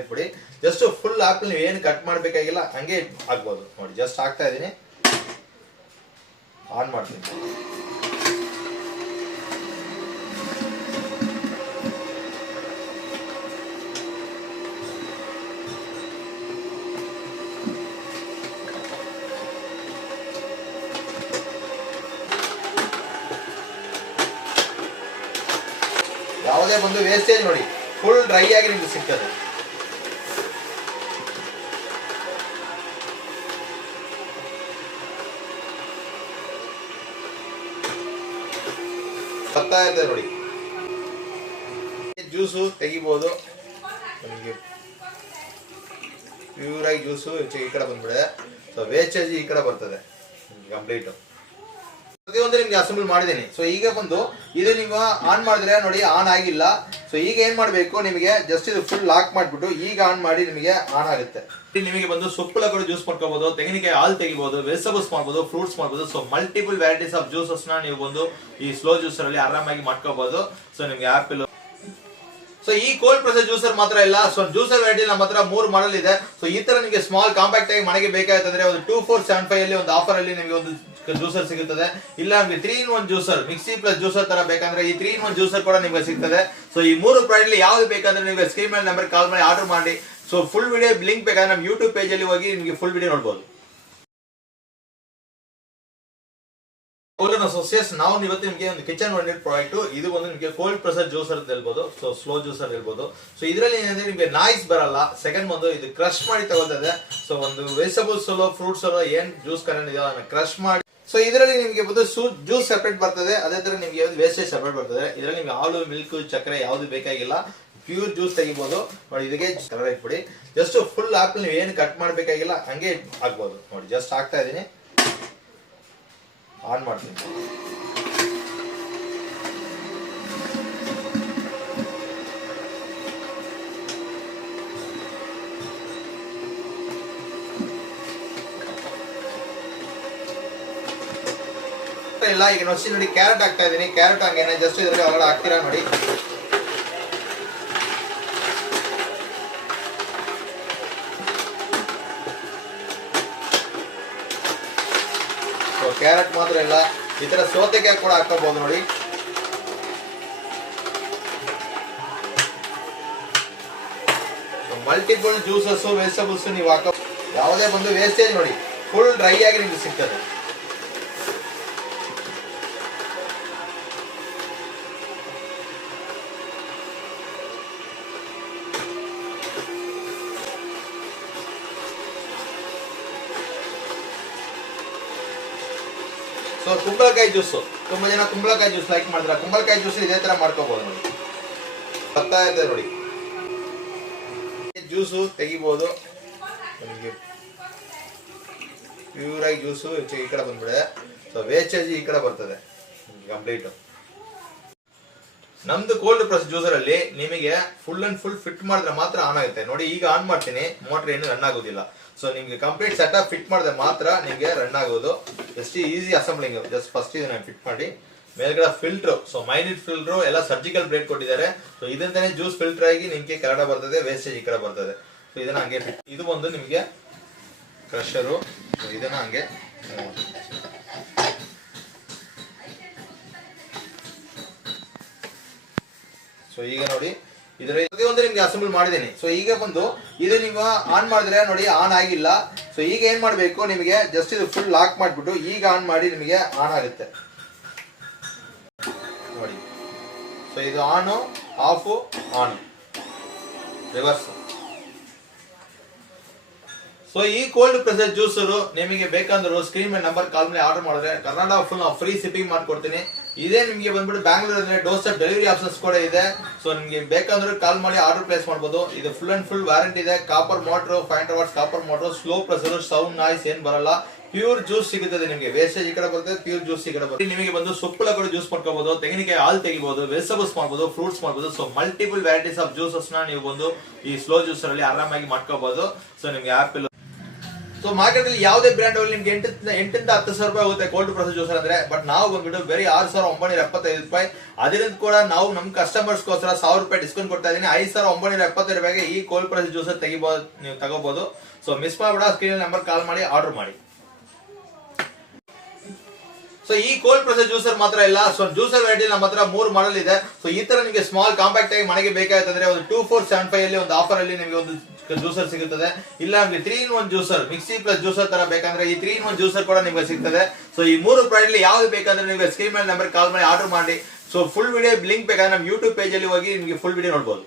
ಇಟ್ಬಿಡಿ. Just full apple ನೀವು ಏನು cut ಮಾಡಬೇಕಾಗಿಲ್ಲ, ಹಂಗೆ ಆಗ್ಬೋದು ನೋಡಿ. ಜಸ್ಟ್ ಹಾಕ್ತಾ ಇದೀನಿ, ಆನ್ ಮಾಡ್ತೀನಿ. ಯಾವುದೇ ಬಂದು ವೇಸ್ಟೇಜ್ ನೋಡಿ ಫುಲ್ ಡ್ರೈ ಆಗಿ ನಿಮ್ಗೆ ಸಿಗ್ತದೆ. ಬರ್ತಾ ಇದೆ ನೋಡಿ, ಜ್ಯೂಸು ತೆಗಿಬಹುದು. ನಿಮಗೆ ಪ್ಯೂರ್ ಆಗಿ ಜ್ಯೂಸು ಈ ಕಡೆ ಬಂದ್ಬಿಡೆ. ಸೊ ವೇಸ್ಟೇಜ್ ಈ ಕಡೆ ಬರ್ತದೆ ಕಂಪ್ಲೀಟ್. ಪ್ರತಿಯೊಂದು ನಿಮ್ಗೆ ಅಸೆಂಬಲ್ ಮಾಡಿದ್ದೀನಿ. ಸೊ ಈಗ ಬಂದು ಇದು ನೀವು ಆನ್ ಮಾಡಿದ್ರೆ ನೋಡಿ ಆನ್ ಆಗಿಲ್ಲ. ಸೊ ಈಗ ಏನ್ ಮಾಡ್ಬೇಕು, ನಿಮಗೆ ಜಸ್ಟ್ ಇದು ಫುಲ್ ಲಾಕ್ ಮಾಡ್ಬಿಟ್ಟು ಈಗ ಆನ್ ಮಾಡಿ ನಿಮಗೆ ಆನ್ ಆಗುತ್ತೆ. ನಿಮಗೆ ಬಂದು ಸೊಪ್ಪುಲ ಕೂಡ ಜ್ಯೂಸ್ ಮಾಡ್ಕೋಬಹುದು, ತೆಂಗಿನಕಾಯಿ ಹಾಲು ತೆಗಿಬಹುದು, ವೆಜಿಟೇಬಲ್ಸ್ ಮಾಡಬಹುದು, ಫ್ರೂಟ್ಸ್ ಮಾಡಬಹುದು. So multiple varieties of juices ನ ನೀವು ಬಂದು ಈ ಸ್ಲೋ ಜ್ಯೂಸರ್ ಅಲ್ಲಿ ಆರಾಮಾಗಿ ಮಾಡ್ಕೋಬಹುದು. ಸೊ ನಿಮ್ಗೆ ಆಪಲ್. ಸೊ ಈ ಕೋಲ್ಡ್ ಪ್ರೆಸರ್ ಜ್ಯೂಸರ್ ಮಾತ್ರ ಇಲ್ಲ, ಸೊ ಜ್ಯೂಸರ್ ವೆರೈಟಿ ನಮ್ಮ ಹತ್ರ 3 ಮಾಡೆಲ್ ಇದೆ. ಸೊ ಈ ತರ ನಿಮಗೆ ಸ್ಮಾಲ್ ಕಾಂಪ್ಯಾಕ್ಟ್ ಆಗಿ ಮನೆಗೆ ಬೇಕಾಯ್ತಂದ್ರೆ ಒಂದು 2475 ಅಲ್ಲಿ ಒಂದು ಆಫರ್ ಅಲ್ಲಿ ನಿಮಗೆ ಒಂದು ಜ್ಯೂಸರ್ ಸಿಗುತ್ತದೆ. ಇಲ್ಲ ನಿಮಗೆ 3-in-1 juicer, mixie plus juicer ತರ ಬೇಕಂದ್ರೆ ಈ 3-in-1 ಜ್ಯೂಸರ್ ಕೂಡ ನಿಮಗೆ ಸಿಗ್ತದೆ. ಸೊ ಈ 3 ಪ್ರಾಡಕ್ಟ್ ಯಾವ್ದು ಬೇಕಂದ್ರೆ ನೀವು ಸ್ಕ್ರೀನ್ ಮೇಲೆ ನಂಬರ್ ಕಾಲ್ ಮಾಡಿ ಆರ್ಡರ್ ಮಾಡಿ. ಸೊ ಫುಲ್ ವಿಡಿಯೋ ಲಿಂಕ್ ಬೇಕಾದ್ರೆ ನಮ್ಮ ಯೂಟ್ಯೂಬ್ ಪೇಜ್ ಅಲ್ಲಿ ಹೋಗಿ ನಿಮಗೆ ಫುಲ್ ವಿಡಿಯೋ ನೋಡಬಹುದು. ನಾವು ಇವತ್ತು ನಿಮಗೆ ಒಂದು ಕಿಚನ್ ವೆಂಡೆಡ್ ಪ್ರಾಡಕ್ಟ್, ಇದು ಒಂದು ನಿಮಗೆ ಕೋಲ್ಡ್ ಪ್ರೆಸರ್ ಜ್ಯೂಸರ್ ಅಂತ ಹೇಳ್ಬೋದು. ಸೊ ಸ್ಲೋ ಜ್ಯೂಸರ್ ಹೇಳ್ಬೋದು. ಸೊ ಇದರಲ್ಲಿ ಏನಂದ್ರೆ ನಿಮಗೆ ನಾಯ್ಸ್ ಬರಲ್ಲ. ಸೆಕೆಂಡ್ ಒಂದು ಇದು ಕ್ರಶ್ ಮಾಡಿ ತಗೊಳ್ತದೆ. ಸೊ ಒಂದು ವೆಜಿಟೇಬಲ್ಸ್ ಫ್ರೂಟ್ಸ್ ಏನ್ ಜ್ಯೂಸ್ ಕರೆಂಟ್ ಇದೆಯೋ ಅದನ್ನ ಕ್ರಶ್ ಮಾಡಿ. ಸೊ ಇದರಲ್ಲಿ ನಿಮಗೆ ಬಂದು ಜ್ಯೂಸ್ ಸೆಪರೇಟ್ ಬರ್ತದೆ, ಅದೇ ತರ ನಿಮಗೆ ವೇಸ್ಟೇಜ್ ಸೆಪರೇಟ್ ಬರ್ತದೆ. ಇದರಲ್ಲಿ ನಿಮಗೆ ಹಾಲು, ಮಿಲ್ಕ್, ಚಕ್ರೆ ಯಾವ್ದು ಬೇಕಾಗಿಲ್ಲ, ಪ್ಯೂರ್ ಜ್ಯೂಸ್ ತೆಗಿಬಹುದು ನೋಡಿ. ಇದಕ್ಕೆ ಇಟ್ಬಿಡಿ. ಜಸ್ಟ್ ಫುಲ್ ಆಪಲ್ ನೀವು ಏನು ಕಟ್ ಮಾಡಬೇಕಾಗಿಲ್ಲ, ಹಂಗೆ ಆಗ್ಬೋದು ನೋಡಿ. ಜಸ್ಟ್ ಹಾಕ್ತಾ ಇದೀನಿ, ಆನ್ ಮಾಡ್ತೀನಿ. ಇಲ್ಲ ಈಗ ನೋಡಿ ಕ್ಯಾರೆಟ್ ಹಾಕ್ತಾ ಇದೀನಿ. ಕ್ಯಾರೆಟ್ ಹಂಗೇನೆ ಜಸ್ಟ್ ಇದರಲ್ಲಿ ಒಳಗಡೆ ಹಾಕ್ತೀರಾ ನೋಡಿ. ಕ್ಯಾರೆಟ್ ಮಾತ್ರ ಇಲ್ಲ, ಈ ತರ ಸೌತೆಕಾಯಿ ಕೂಡ ಹಾಕೋಬಹುದು ನೋಡಿ. ಮಲ್ಟಿಪಲ್ ಜ್ಯೂಸಸ್, ವೆಜಿಟೇಬಲ್ಸ್ ನೀವು ಹಾಕೋ. ಯಾವುದೇ ಬಂದು ವೇಸ್ಟೇಜ್ ನೋಡಿ ಫುಲ್ ಡ್ರೈ ಆಗಿ ನಿಮ್ಗೆ ಸಿಗ್ತದೆ. ಸೊ ಕುಂಬಳಕಾಯಿ ಜ್ಯೂಸ್, ತುಂಬಾ ಜನ ಕುಂಬಳಕಾಯಿ ಜ್ಯೂಸ್ ಲೈಕ್ ಮಾಡಿದ್ರೆ ಕುಂಬಳಕಾಯಿ ಜ್ಯೂಸ್ ಇದೇ ತರ ಮಾಡ್ಕೋಬಹುದು ನೋಡಿ. ಬರ್ತಾ ಇದೆ ನೋಡಿ, ಜ್ಯೂಸು ತೆಗಿಬಹುದು. ನಿಮಗೆ ಪ್ಯೂರ್ ಆಗಿ ಜ್ಯೂಸು ಈ ಕಡೆ ಬಂದ್ಬಿಡೆ. ಸೊ ವೇಸ್ಟೇಜ್ ಈ ಕಡೆ ಬರ್ತದೆ ಕಂಪ್ಲೀಟ್. ನಮ್ದು ಕೋಲ್ಡ್ ಪ್ರೆಸ್ ಜ್ಯೂಸರ್ ಅಲ್ಲಿ ನಿಮಗೆ ಫುಲ್ ಅಂಡ್ ಫುಲ್ ಫಿಟ್ ಮಾಡಿದ್ರೆ ಮಾತ್ರ ಆನ್ ಆಗುತ್ತೆ ನೋಡಿ. ಈಗ ಆನ್ ಮಾಡ್ತೀನಿ, ಮೋಟರ್ ಏನು ರನ್ ಆಗೋದಿಲ್ಲ. ಸೊ ನಿಮ್ಗೆ ಕಂಪ್ಲೀಟ್ ಸೆಟಪ್ ಫಿಟ್ ಮಾಡಿದ್ರೆ ಮಾತ್ರ ನಿಮ್ಗೆ ರನ್ ಆಗೋದು. ಎಷ್ಟು ಈಸಿ ಅಸೆಂಬ್ಲಿಂಗ್. ಜಸ್ಟ್ ಫಸ್ಟ್ ಇದನ್ನ ಫಿಟ್ ಮಾಡಿ. ಮೇಲ್ಗಡೆ ಫಿಲ್ಟರ್, ಸೊ ಮೈನ್ಯೂಟ್ ಫಿಲ್ಟರ್ ಎಲ್ಲ ಸರ್ಜಿಕಲ್ ಬ್ಲೇಡ್ ಕೊಟ್ಟಿದ್ದಾರೆ. ಸೊ ಇದಂತಾನೆ ಜ್ಯೂಸ್ ಫಿಲ್ಟರ್ ಆಗಿ ನಿಮ್ಗೆ ಕೆಳಗಡೆ ಬರ್ತದೆ, ವೇಸ್ಟೇಜ್ ಈ ಕಡೆ ಬರ್ತದೆ. ಸೊ ಇದನ್ನ ಹಂಗೆ ಫಿಟ್. ಇದು ಒಂದು ನಿಮ್ಗೆ ಕ್ರಷರು, ಇದನ್ನ ಹಂಗೆ ಸೊ ಈಗ ನೋಡಿ ಇದರಲ್ಲಿ ಪ್ರತಿಯೊಂದು ನಿಮ್ಗೆ ಅಸೆಂಬಲ್ ಮಾಡಿದ್ದೀನಿ. ಸೊ ಈಗ ಬಂದು ಇದು ನೀವು ಆನ್ ಮಾಡಿದ್ರೆ ನೋಡಿ ಆನ್ ಆಗಿಲ್ಲ. ಸೊ ಈಗ ಏನ್ ಮಾಡ್ಬೇಕು, ನಿಮಗೆ ಜಸ್ಟ್ ಇದು ಫುಲ್ ಲಾಕ್ ಮಾಡ್ಬಿಟ್ಟು ಈಗ ಆನ್ ಮಾಡಿ ನಿಮಗೆ ಆನ್ ಆಗುತ್ತೆ ನೋಡಿ. ಸೊ ಇದು on, off, on, reverse. So ಈ ಕೋಲ್ಡ್ ಪ್ರೆಸರ್ ಜ್ಯೂಸರು ನಿಮಗೆ ಬೇಕಂದ್ರು ಸ್ಕ್ರೀನ್ ಮೇಲೆ ನಂಬರ್ ಕಾಲ್ ಮೇಲೆ ಆರ್ಡರ್ ಮಾಡಿದ್ರೆ ಕರ್ನಾಟಕ ಫುಲ್ ನಾವು ಫ್ರೀ ಶಿಪ್ಪಿಂಗ್ ಮಾಡ್ಕೊಡ್ತೀನಿ. ಇದೇ ನಿಮಗೆ ಬಂದ್ಬಿಟ್ಟು Bangalore door step delivery options ಕೂಡ ಇದೆ. ಸೊ ನಿಮಗೆ ಬೇಕಂದ್ರೆ ಕಾಲ್ ಮಾಡಿ ಆರ್ಡರ್ ಪ್ಲೇಸ್ ಮಾಡಬಹುದು. ಇದು ಫುಲ್ ಅಂಡ್ ಫುಲ್ ವಾರಂಟಿ ಇದೆ. Copper motor, 500 what's copper motor, slow pressure, sound noise ಏನ್ ಬರಲ್ಲ. ಪ್ಯೂರ್ ಜ್ಯೂಸ್ ಸಿಗುತ್ತದೆ ನಿಮಗೆ. ವೇಸ್ಟೇಜ್ ಈ ಕಡೆ ಬರ್ತದೆ, ಪ್ಯೂರ್ ಜ್ಯೂಸ್ ಈ ಕಡೆ ಬರ್ತದೆ. ನಿಮಗೆ ಬಂದು ಸೊಪ್ಪುಲ ಕೂಡ ಜ್ಯೂಸ್ ಮಾಡ್ಕೋಬಹುದು, ತೆಂಗಿನಕಾಯಿ ಹಾಲು ತೆಗಿಬಹುದು, ವೆಜಿಟೇಬಲ್ಸ್ ಮಾಡಬಹುದು, ಫ್ರೂಟ್ಸ್ ಮಾಡಬಹುದು. So multiple varieties of juices ನ ನೀವು ಬಂದು ಈ ಸ್ಲೋ ಜ್ಯೂಸರ್ ಅಲ್ಲಿ ಆರಾಮಾಗಿ ಮಾಡ್ಕೋಬಹುದು. ಸೊ ನಿಮ್ಗೆ ಆಪಲ್ ಸೊ ಮಾರ್ಕೆಟ್ ಅಲ್ಲಿ ಯಾವುದೇ ಬ್ರ್ಯಾಂಡ್ ಅಲ್ಲಿ ನಿಮ್ಗೆ 8 10 ಸಾವಿರ ರೂಪಾಯಿ ಹೋಗುತ್ತೆ ಕೋಲ್ಡ್ ಪ್ರೊಸೆಸ್ ಜ್ಯೂಸರ್ ಅಂದ್ರೆ. ಬಟ್ ನಾವು ಬಂದ್ಬಿಟ್ಟು ಬರೀ 6,975 ರೂಪಾಯಿ. ಅದರಿಂದ ಕೂಡ ನಾವು ನಮ್ಮ ಕಸ್ಟಮರ್ಸ್ ಗೋಸ್ಕರ 1,000 ರೂಪಾಯಿ ಡಿಸ್ಕೌಂಟ್ ಕೊಡ್ತಾ ಇದೀನಿ. 5,975 ರೂಪಾಯಿಗೆ ಈ ಕೋಲ್ಡ್ ಪ್ರೊಸೆಸ್ ಜ್ಯೂಸರ್ ನೀವು ತಗೋಬಹುದು. ಸೊ ಮಿಸ್ ಮಾಡಬೇಡ, ಸ್ಕ್ರೀನ್ ನಂಬರ್ ಕಾಲ್ ಮಾಡಿ ಆರ್ಡರ್ ಮಾಡಿ. ಸೊ ಈ ಕೋಲ್ಡ್ ಪ್ರೆಸರ್ ಜ್ಯೂಸರ್ ಮಾತ್ರ ಇಲ್ಲ, ಸೊ ಜ್ಯೂಸರ್ ವೆರೈಟಿ ನಮ್ಮ ಹತ್ರ 3 ಮಾಡೆಲ್ ಇದೆ. ಸೊ ಈ ತರ ನಿಮಗೆ ಸ್ಮಾಲ್ ಕಾಂಪ್ಯಾಕ್ಟ್ ಆಗಿ ಮನೆಗೆ ಬೇಕಾಯ್ತಂದ್ರೆ ಒಂದು 2475 ಅಲ್ಲಿ ಒಂದು ಆಫರ್ ಅಲ್ಲಿ ನಿಮಗೆ ಒಂದು ಜ್ಯೂಸರ್ ಸಿಗುತ್ತದೆ. ಇಲ್ಲ ನಿಮಗೆ 3-in-1 juicer, mixie plus juicer ತರ ಬೇಕಂದ್ರೆ ಈ 3-in-1 ಜ್ಯೂಸರ್ ಕೂಡ ನಿಮಗೆ ಸಿಗ್ತದೆ. ಸೊ ಈ 3 ಪ್ರಾಡಕ್ಟ್ ಯಾವ್ದು ಬೇಕಂದ್ರೆ ನೀವು ಸ್ಕ್ರೀನ್ ಮೇಲೆ ನಂಬರ್ ಕಾಲ್ ಮಾಡಿ ಆರ್ಡರ್ ಮಾಡಿ. ಸೊ ಫುಲ್ ವಿಡಿಯೋ ಲಿಂಕ್ ಬೇಕಾದ್ರೆ ನಮ್ಮ ಯೂಟ್ಯೂಬ್ ಪೇಜ್ ಅಲ್ಲಿ ಹೋಗಿ ನಿಮಗೆ ಫುಲ್ ವಿಡಿಯೋ ನೋಡಬಹುದು.